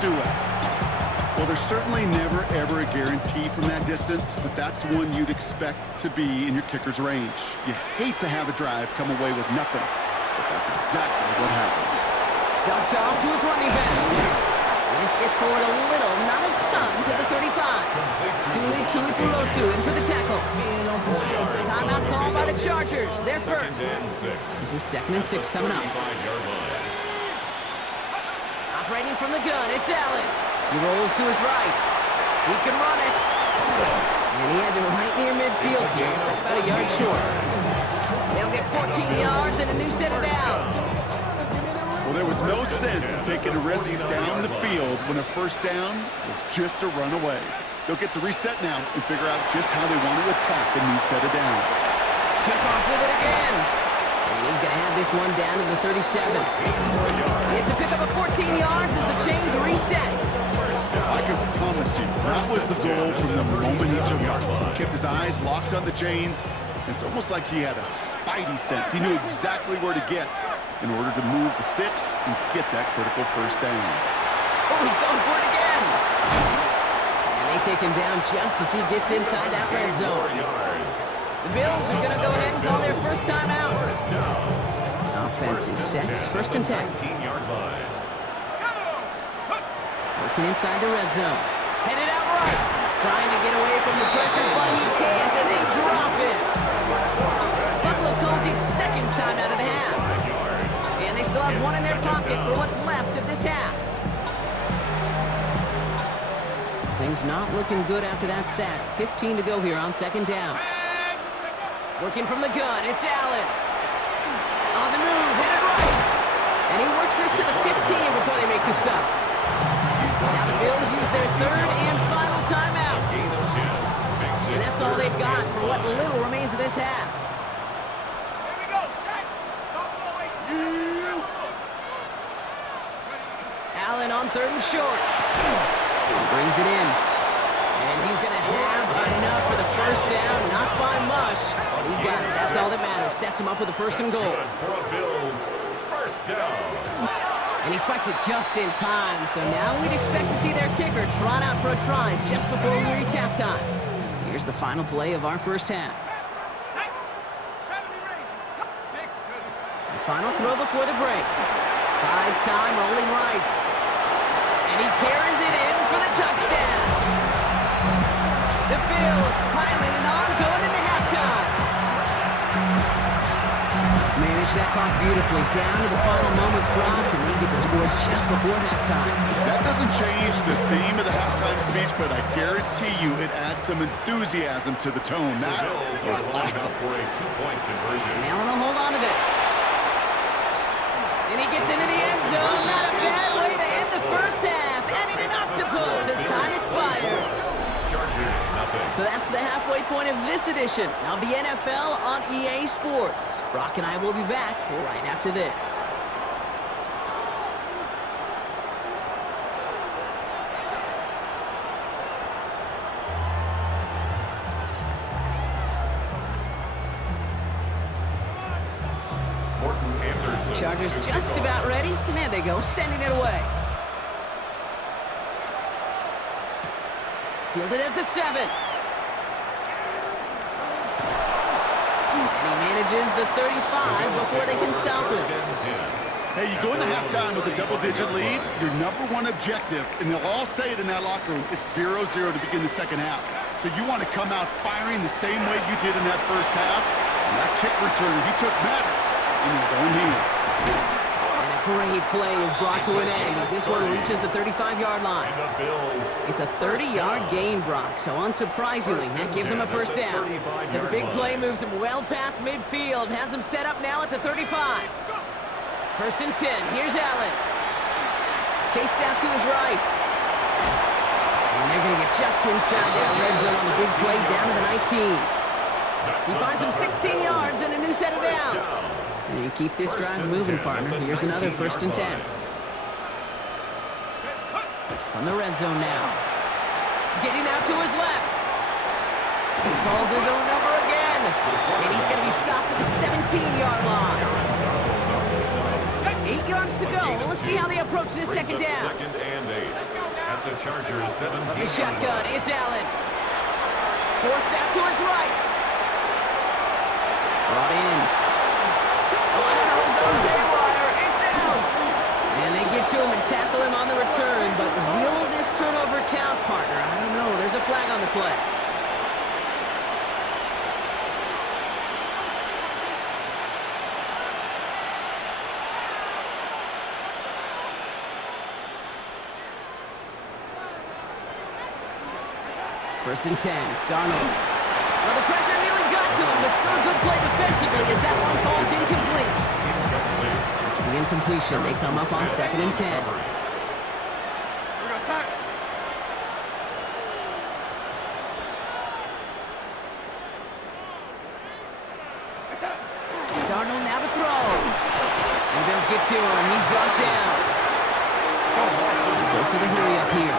do it? Well, there's certainly never, ever a guarantee from that distance, but that's one you'd expect to be in your kicker's range. You hate to have a drive come away with nothing, but that's exactly what happened. Dumped off to his running back. This gets forward a little, not a ton, to the 35. Tuli Tuipulotu in for the tackle. Timeout called by the Chargers. They're first. This is 2nd and 6 coming up. Operating from the gun, it's Allen. He rolls to his right. He can run it. And he has it right near midfield here. It's about a yard short. They'll get 14 yards and a new set of downs. Well, there was no sense in taking a risk down the field when a first down was just a run away. They'll get to reset now and figure out just how they want to attack the new set of downs. Took off with it again. And he's going to have this one down to the 37. It's a pickup of 14 yards as the chains reset. I can promise you, that was the goal from the moment he took off. He kept his eyes locked on the chains. It's almost like he had a spidey sense. He knew exactly where to get in order to move the sticks and get that critical first down. Oh, he's going for it again. And they take him down just as he gets inside that red zone. The Bills are going to go ahead and call their first time out. Offense is set. 1st and 10. Working inside the red zone. Headed out right. Trying to get away from the pressure, but he can't, and they drop it. Buffalo calls it 2nd time out of the half. And they still have one in their pocket for what's left of this half. Things not looking good after that sack. 15 to go here on 2nd down. Working from the gun, it's Allen. On the move, headed right. And he works this to the 15 before they make the stop. Now the Bills use their 3rd and final timeout. And that's all they've got for what little remains of this half. Allen on 3rd and short. He brings it in. And he's going to have enough for the first down. Not by much, but he got it. That's all that matters. Sets him up with a 1st and goal. First down. And he spiked it just in time. So now we'd expect to see their kicker trot out for a try just before we reach halftime. Here's the final play of our first half. The final throw before the break. Buys time, rolling right. And he carries it in for the touchdown. The Bills piling it on going into halftime. Managed that clock beautifully down to the final moments, Brock, and they get the score just before halftime. That doesn't change the theme of the halftime speech, but I guarantee you it adds some enthusiasm to the tone. That was awesome. For a 2-point conversion. And Allen will hold on to this. And he gets into the end zone. Not a bad way to end the first half. Adding an octopus as time expires. So that's the halfway point of this edition of the NFL on EA Sports. Brock and I will be back right after this. Chargers just about ready. And there they go, sending it away. Fielded at the 7. And he manages the 35 before they can stop him. Hey, you go into halftime with a double-digit lead, your #1 objective, and they'll all say it in that locker room, it's 0-0 to begin the second half. So you want to come out firing the same way you did in that first half. And that kick return he took matters in his own hands. And a great play is brought to an end as this one reaches the 35-yard line. It's a 30-yard gain, Brock, so unsurprisingly, that gives him a first down. So the big play moves him well past midfield, has him set up now at the 35. 1st and 10, here's Allen. Chased out to his right. And they're going to get just inside that red zone on the big play down to the 19. He finds him 16 yards and a new set of downs. And keep this drive moving, partner. Here's another 1st and 10. From the red zone now. Getting out to his left. He calls his own number again. And he's going to be stopped at the 17-yard line. 8 yards to go. Let's see how they approach this second down. 2nd and 8. at the Chargers 17. The shotgun, it's Allen. Forced out to his right. Brought in. Lateral goes haywire. It's out. And they get to him and tackle him on the return. But will this turnover count, partner? I don't know. There's a flag on the play. First and 10, Darnold. Well, the pressure nearly got to him, but still a good play defensively as that one falls incomplete. After the incompletion, they come up on 2nd and 10. Darnold now to throw. And Bills get to him. He's brought down. Goes to the hurry up here.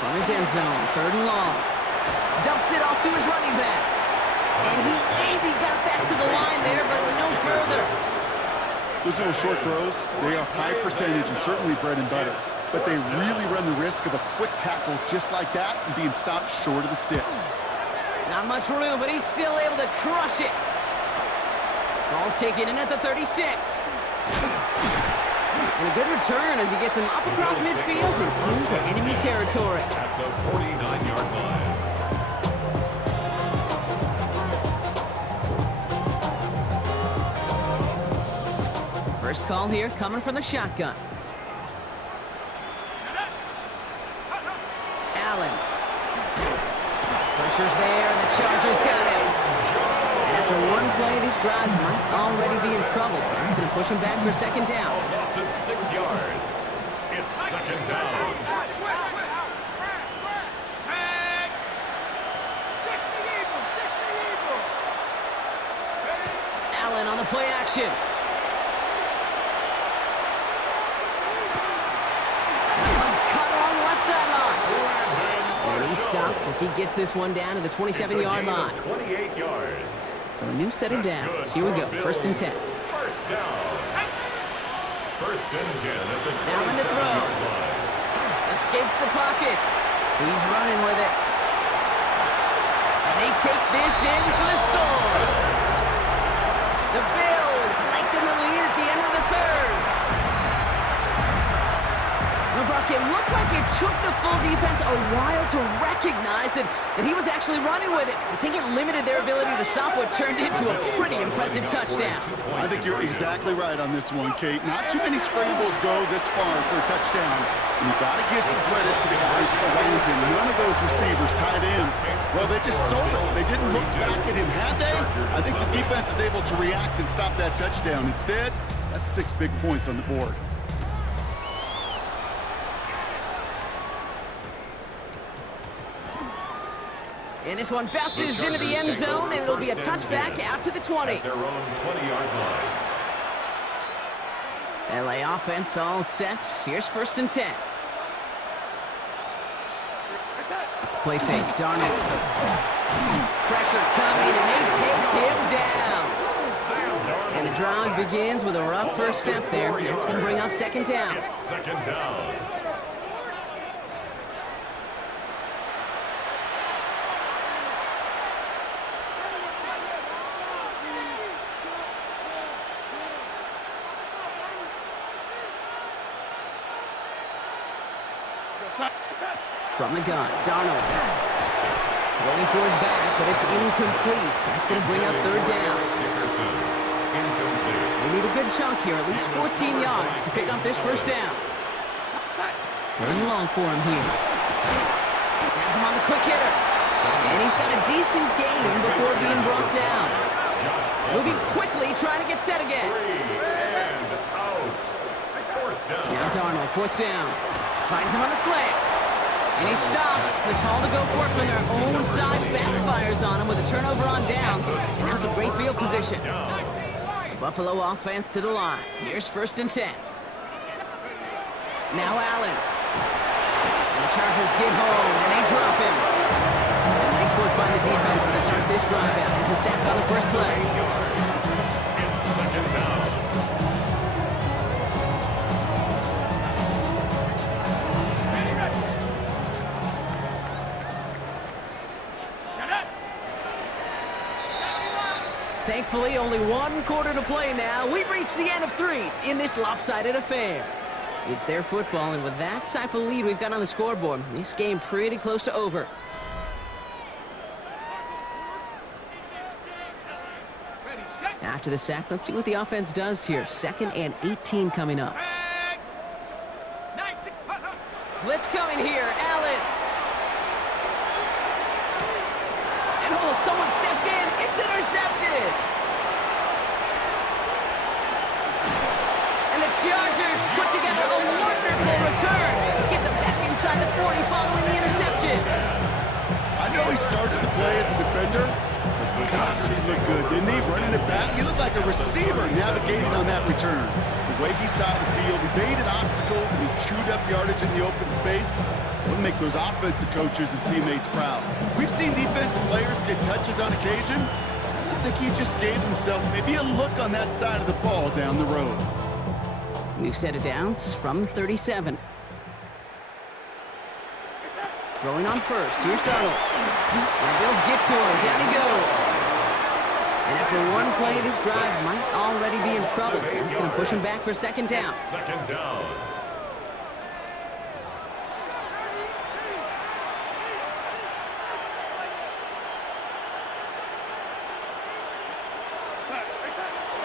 From his end zone, 3rd and long. Dumps it off to his running back. And he maybe got back to the line there, but no further. Those little short throws, they are high percentage and certainly bread and butter. But they really run the risk of a quick tackle just like that and being stopped short of the sticks. Not much room, but he's still able to crush it. Ball taken in at the 36. And a good return as he gets him up across midfield and into enemy territory. At the 49-yard line. First call here coming from the shotgun. Allen. Pressure's there, and the Chargers got him. And after one play, this drive might already be in trouble. That's going to push him back for 2nd down. Loss of 6 yards. It's 2nd down. Allen on the play action. That one's cut on the left sideline. And he's stopped as he gets this one down to the 27-yard line. 28 yards. So a new set of downs. Here we go, 1st and 10. First down. 1st and 10 at the 27-yard Allen to throw. line. Escapes the pocket. He's running with it. And they take this in for the score. The Bills lengthen the lead at the end of the 3rd. Now, Brock, it looked like it took the full defense a while to recognize that he was actually running with it. I think it limited their ability to stop what turned into a pretty impressive touchdown. I think you're exactly right on this one, Kate. Not too many scrambles go this far for a touchdown. And you got to give some credit to the guys around him. None of those receivers, tight ends, well, they just sold it. They didn't look back at him, had they? I think the defense is able to react and stop that touchdown. Instead, that's 6 big points on the board. And this one bounces into the end zone, and it'll be a touchback out to the 20. At their own 20-yard line. LA offense all set. Here's 1st and 10. Play fake, Darnold. Pressure coming, and they take him down. And the drive begins with a rough first step there. That's going to bring up 2nd down. It's 2nd down. From the gun, Darnold. Going for his back, but it's incomplete. That's going to bring up 3rd down. Dickerson, incomplete. They need a good chunk here, at least 14 yards to pick up this 1st down. 3rd and long for him here. Has him on the quick hitter. And he's got a decent gain before being brought down. Moving quickly, trying to get set again. 3 and out. 4th down. Now Darnold, 4th down. Finds him on the slant. And he stops. The call to go for it from their own side backfires on him with a turnover on downs. And now some great field position. Buffalo offense to the line. Here's 1st and 10. Now Allen. And the Chargers get home, and they drop him. And nice work by the defense to start this drive out. It's a sack on the first play. It's 2nd down. Thankfully, only one quarter to play now. We've reached the end of 3 in this lopsided affair. It's their football, and with that type of lead we've got on the scoreboard, this game pretty close to over. After the sack, let's see what the offense does here. 2nd and 18 coming up. Blitz coming here, Allen. And oh, someone stepped in. It's intercepted. And the Chargers put together a wonderful return. Gets him back inside the 40 following the interception. I know he started to play as a defender. Gosh, he looked good, didn't he? Running it back. He looked like a receiver navigating on that return. The way he saw the field, evaded obstacles, and he chewed up yardage in the open space. Would make those offensive coaches and teammates proud. We've seen defensive players get touches on occasion. I think he just gave himself maybe a look on that side of the ball down the road. New set of downs from 37. Throwing on first. Here's Darnold. And the Bills get to him. Down he goes. And after one play, this drive might already be in trouble. That's going to push him back for 2nd down. 2nd down.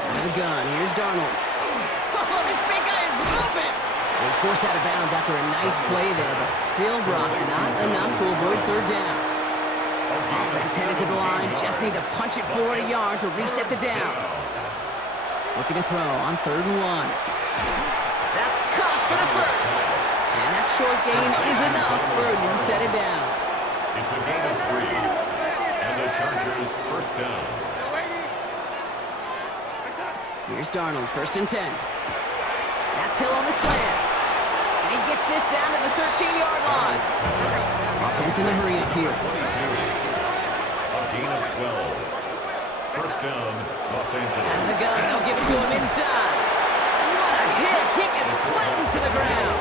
Out of the gun. Here's Darnold. Oh, this big guy is moving. He's forced out of bounds after a nice play there, but still, Brock, not enough to avoid 3rd down. Offense headed to the line. Just need to punch it forward a yard to reset the downs. Looking to throw on 3rd and 1. That's caught for the first. And that short gain is enough for a new set of downs. It's a gain of 3. And the Chargers 1st down. Here's Darnold, 1st and 10. That's Hill on the slant. And he gets this down to the 13-yard line. Offense in the hurry up here. 22. A gain of 12. 1st down, Los Angeles. Out of the gun, they'll give it to him inside. What a hit! He gets flattened to the ground.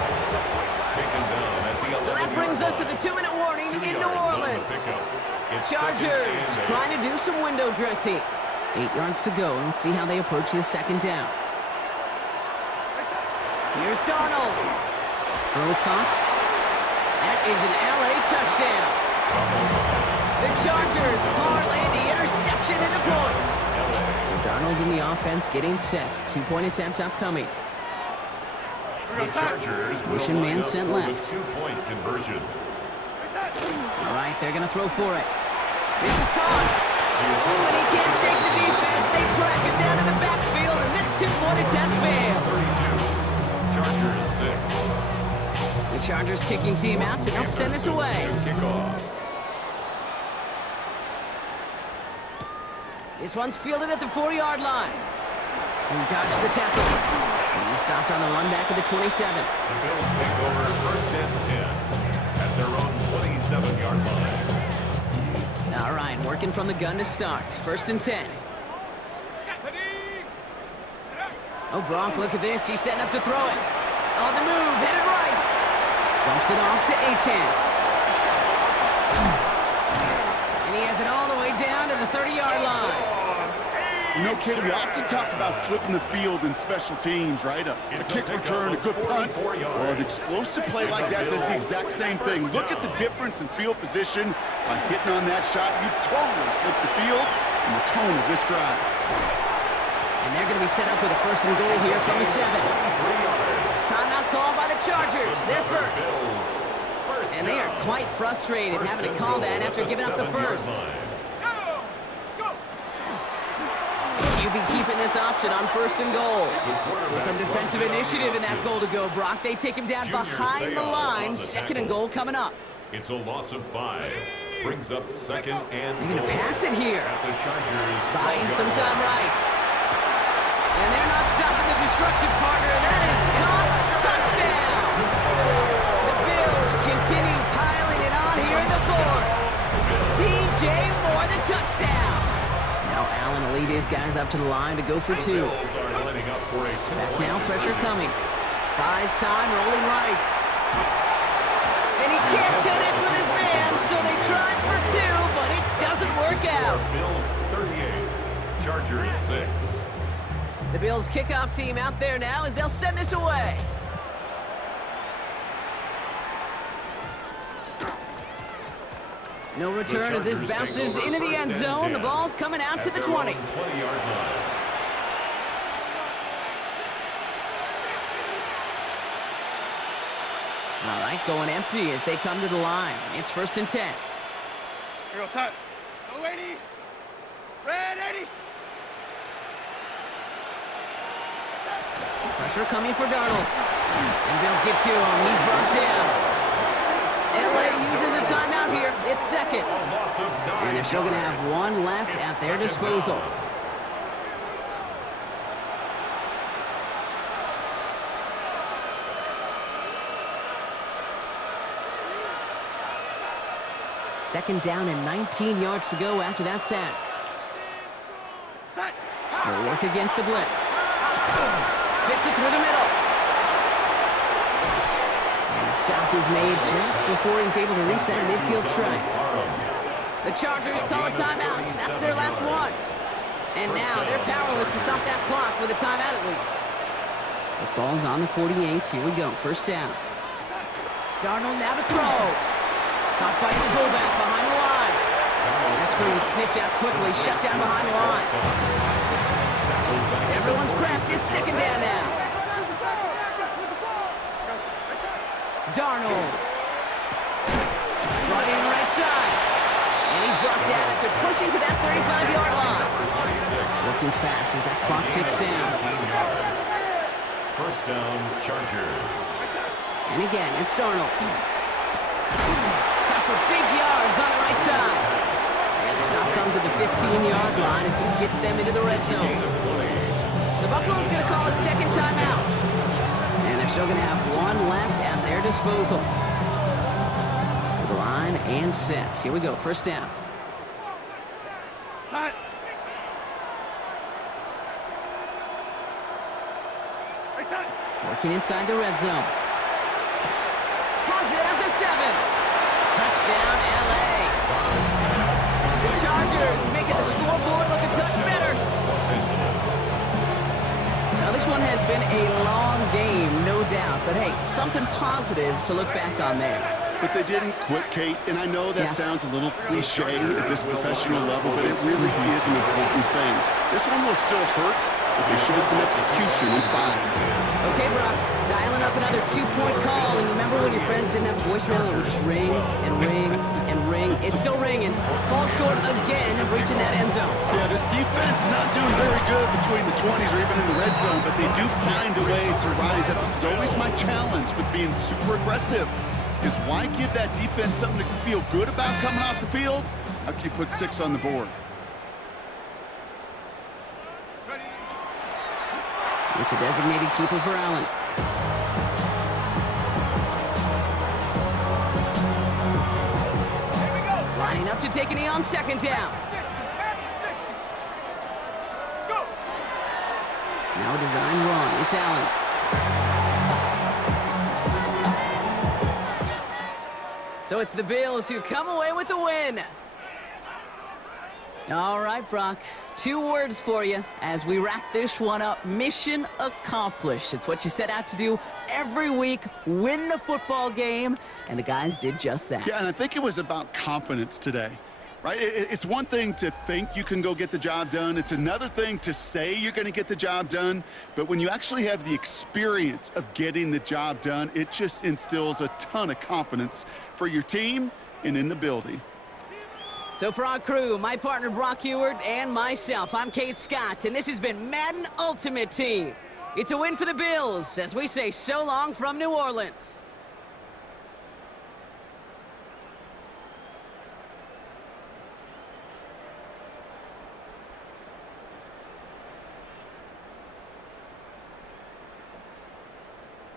Taken down at the 11-yard So that brings us to the 2-minute warning in New Orleans. Chargers trying to do some window dressing. 8 yards to go, and let's see how they approach this 2nd down. Here's Darnold. Throw is caught. That is an LA touchdown. The Chargers parlay the interception into points. So Darnold in the offense getting sets. 2-point attempt upcoming. The Chargers Motion man sent left. 2-point conversion. All right, they're going to throw for it. This is caught. Oh, and he can't shake the defense. They track him down in the backfield, and this 2-point attempt fails. Chargers 6. The Chargers kicking team out, and they'll send this away. Kickoff. This one's fielded at the 40-yard line. He dodged the tackle. He's stopped on the run back of the 27. The Bills take over 1st and 10 at their own 27-yard line. All right, working from the gun to start. 1st and 10. Oh, Gronk, look at this. He's setting up to throw it. On the move, headed right. Dumps it off to Achane. And he has it all the way down to the 30-yard line. You know, kid, we often talk about flipping the field in special teams, right? A kick return, a good punt, or an explosive play like that does the exact same thing. Look at the difference in field position. By hitting on that shot, you've totally flipped the field and the tone of this drive. And they're going to be set up with a 1st and goal here from the 7. Timeout call by the Chargers. They're first. And they are quite frustrated having to call that after giving up the first. You'll be keeping this option on 1st and goal. So some defensive initiative in that goal to go, Brock. They take him down behind the line. 2nd and goal coming up. It's a loss of 5. Brings up 2nd and They're going to pass it here. at the Chargers. Buying some time right. And they're not stopping the destruction, partner. That is caught. Touchdown. The Bills continue piling it on here in the 4th. DJ Moore, the touchdown. Now Allen will lead his guys up to the line to go for 2. Bills are lining up for a Back 2-point now, pressure conversion. coming. Buys time, rolling right. And he can't connect with his man, so they tried for 2, but it doesn't work out. Bills 38, Chargers 6. The Bills kickoff team out there now as they'll send this away. No return as this bounces into the end zone. The ball's coming out to the 20. 20-yard line. All right, going empty as they come to the line. It's 1st and 10. Here goes, set. Go, 80. Red 80. Pressure coming for Darnold. And Bills get to him. He's brought down. LA uses a timeout here. It's 2nd. And they're still going to have one left at their disposal. Second down and 19 yards to go after that sack. They'll work against the blitz. Fits it through the middle. And the stop is made just before he's able to reach that midfield strike. The Chargers call a timeout. That's their last one. And now they're powerless to stop that clock with a timeout at least. The ball's on the 48. Here we go. 1st down. Darnold now to throw. Caught by his fullback behind the line. That's being sniffed out quickly. Shut down behind the line. Everyone's pressed. It's 2nd down now. Darnold. Brought in right side. And he's brought down after pushing to that 35-yard line. Working fast as that clock ticks down. 1st down, Chargers. And again, it's Darnold. Cut for big yards on the right side. And the stop comes at the 15-yard line as he gets them into the red zone. So Buffalo's going to call it 2nd timeout. And they're still going to have one left at their disposal. To the line and set. Here we go, 1st down. Working inside the red zone. Has it at the 7. Touchdown, LA. The Chargers making the scoreboard look a touch better. Now, this one has been a long game, no doubt. But, hey, something positive to look back on there. But they didn't quit, Kate, and I know that sounds a little cliche at this professional level, but it really is an important thing. This one will still hurt, but they showed some execution in 5. Okay, Brock, dialing up another 2-point call. And remember when your friends didn't have voicemail? It would just ring and ring and ring. It's still ringing. Fall short again of reaching that end zone. Yeah, this defense is not doing very good between the 20s or even in the red zone, but they do find a way to rise up. This is always my challenge with being super aggressive, is why give that defense something to feel good about coming off the field after you put 6 on the board? It's a designated keeper for Allen. Lining up to take a knee on 2nd down. Now a design run. It's Allen. So it's the Bills who come away with the win. All right, Brock. 2 words for you as we wrap this one up. Mission accomplished. It's what you set out to do every week, win the football game, and the guys did just that. Yeah, and I think it was about confidence today, right? It's one thing to think you can go get the job done. It's another thing to say you're going to get the job done. But when you actually have the experience of getting the job done, it just instills a ton of confidence for your team and in the building. So for our crew, my partner Brock Heward and myself, I'm Kate Scott, and this has been Madden Ultimate Team. It's a win for the Bills as we say so long from New Orleans.